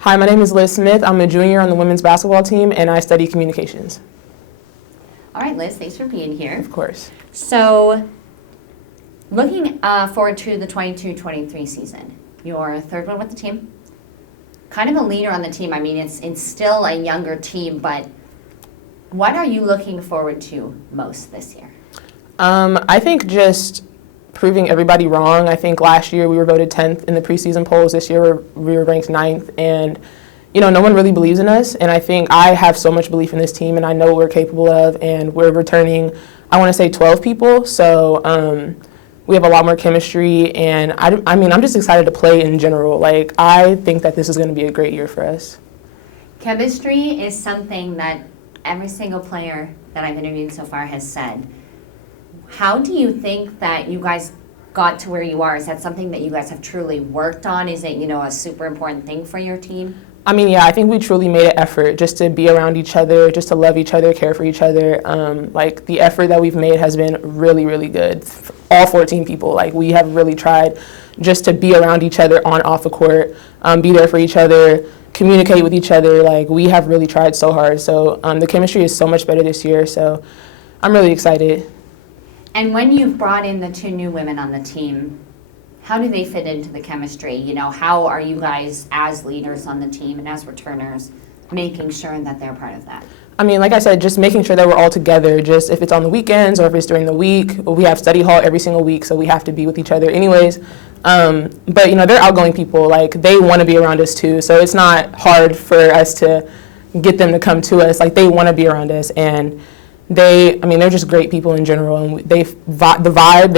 Hi, my name is Liz Smith. I'm a junior on the women's basketball team, and I study communications. All right, Liz, thanks for being here. Of course. So, looking forward to the 22-23 season, your third one with the team, kind of a leader on the team. I mean, it's still a younger team, but what are you looking forward to most this year? I think just proving everybody wrong. I think last year we were voted 10th in the preseason polls. This year we were ranked 9th, and no one really believes in us. And I think I have so much belief in this team, and I know what we're capable of. And we're returning, I want to say 12 people. So we have a lot more chemistry, and I mean, I'm just excited to play in general. Like, I think that this is going to be a great year for us. Chemistry is something that every single player that I've interviewed so far has said. How do you think that you guys got to where you are? Is that something that you guys have truly worked on? Is it, a super important thing for your team? I mean, yeah, I think we truly made an effort just to be around each other, just to love each other, care for each other. Like, the effort that we've made has been really, really good. All 14 people, like, we have really tried just to be around each other on, off the court, be there for each other, communicate with each other. Like, we have really tried so hard. So the chemistry is so much better this year. So I'm really excited. And when you've brought in the 2 new women on the team, how do they fit into the chemistry? How are you guys as leaders on the team and as returners making sure that they're part of that? I mean, like I said, just making sure that we're all together, just if it's on the weekends or if it's during the week. We have study hall every single week, so we have to be with each other anyways. But, they're outgoing people. Like, they want to be around us too, so it's not hard for us to get them to come to us. Like, they want to be around us, and they're just great people in general, and their vibe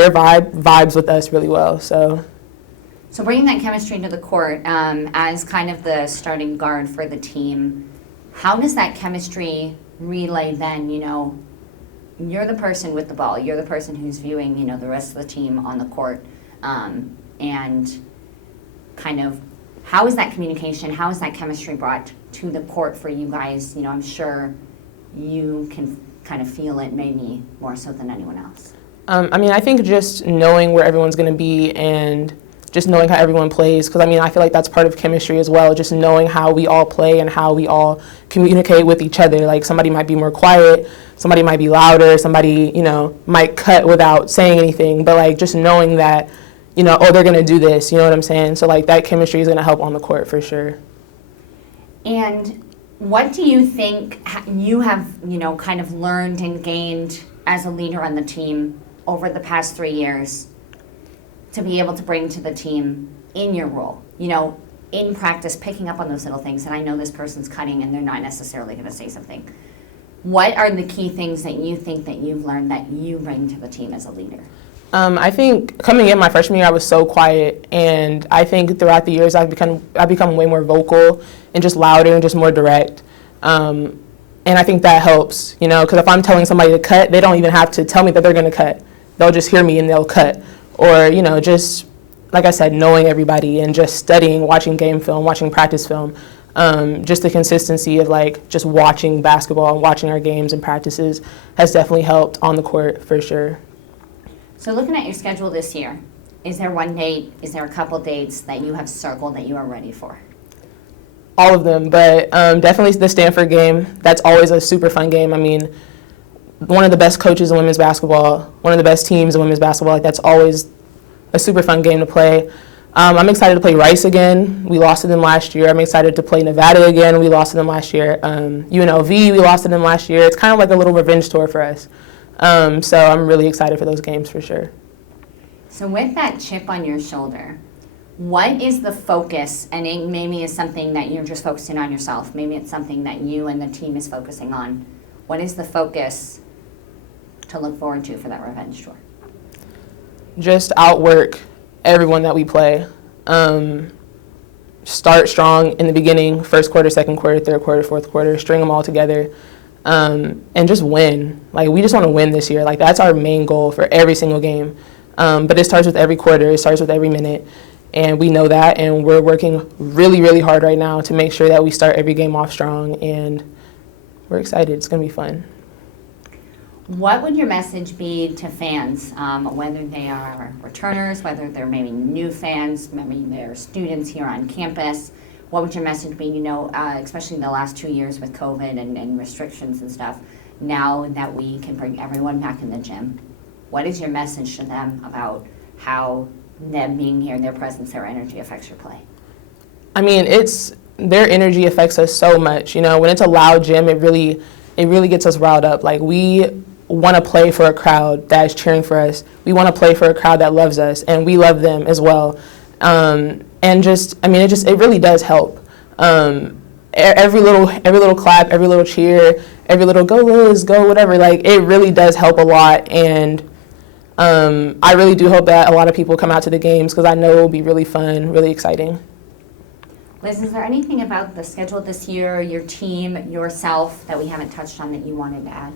vibes with us really well. So bringing that chemistry into the court as kind of the starting guard for the team, how does that chemistry relay then? You're the person with the ball. You're the person who's viewing, the rest of the team on the court, and kind of how is that communication? How is that chemistry brought to the court for you guys? I'm sure you can kind of feel it maybe more so than anyone else. I think just knowing where everyone's going to be and just knowing how everyone plays, because I feel like that's part of chemistry as well, just knowing how we all play and how we all communicate with each other. Like, somebody might be more quiet, somebody might be louder, somebody, might cut without saying anything, but like just knowing that, they're going to do this, you know what I'm saying? So like that chemistry is going to help on the court for sure. And what do you think you have, kind of learned and gained as a leader on the team over the past 3 years to be able to bring to the team in your role? In practice, picking up on those little things, and I know this person's cutting and they're not necessarily going to say something. What are the key things that you think that you've learned that you bring to the team as a leader? I think coming in my freshman year, I was so quiet, and I think throughout the years I've become way more vocal and just louder and just more direct. And I think that helps, because if I'm telling somebody to cut, they don't even have to tell me that they're going to cut. They'll just hear me and they'll cut. Or, just, like I said, knowing everybody and just studying, watching game film, watching practice film. Just the consistency of like just watching basketball and watching our games and practices has definitely helped on the court for sure. So looking at your schedule this year, is there one date, is there a couple dates that you have circled that you are ready for? All of them, but definitely the Stanford game. That's always a super fun game. One of the best coaches in women's basketball, one of the best teams in women's basketball. Like, that's always a super fun game to play. I'm excited to play Rice again. We lost to them last year. I'm excited to play Nevada again. We lost to them last year. UNLV, we lost to them last year. It's kind of like a little revenge tour for us. So I'm really excited for those games for sure. So with that chip on your shoulder, what is the focus? And it maybe is something that you're just focusing on yourself. Maybe it's something that you and the team is focusing on. What is the focus to look forward to for that revenge tour? Just outwork everyone that we play. Start strong in the beginning, first quarter, second quarter, third quarter, fourth quarter, string them all together, and just win. Like, we just want to win this year. Like, that's our main goal for every single game. But it starts with every quarter, it starts with every minute, and we know that, and we're working really, really hard right now to make sure that we start every game off strong, and we're excited. It's going to be fun. What would your message be to fans, whether they are returners, whether they're maybe new fans, maybe they're students here on campus? what would your message be, especially in the last 2 years with COVID and restrictions and stuff, now that we can bring everyone back in the gym? What is your message to them about how them being here, their presence, their energy affects your play? I mean, their energy affects us so much. When it's a loud gym, it really gets us riled up. Like, we want to play for a crowd that is cheering for us. We want to play for a crowd that loves us, and we love them as well. It really does help. Every little clap, every little cheer, every little go Liz, go whatever, like, it really does help a lot. And I really do hope that a lot of people come out to the games, because I know it will be really fun, really exciting. Liz, is there anything about the schedule this year, your team, yourself, that we haven't touched on that you wanted to add?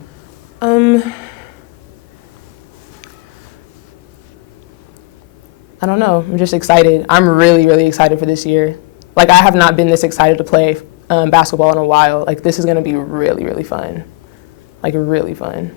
I don't know. I'm just excited. I'm really, really excited for this year. Like, I have not been this excited to play basketball in a while. Like, this is going to be really, really fun. Like, really fun.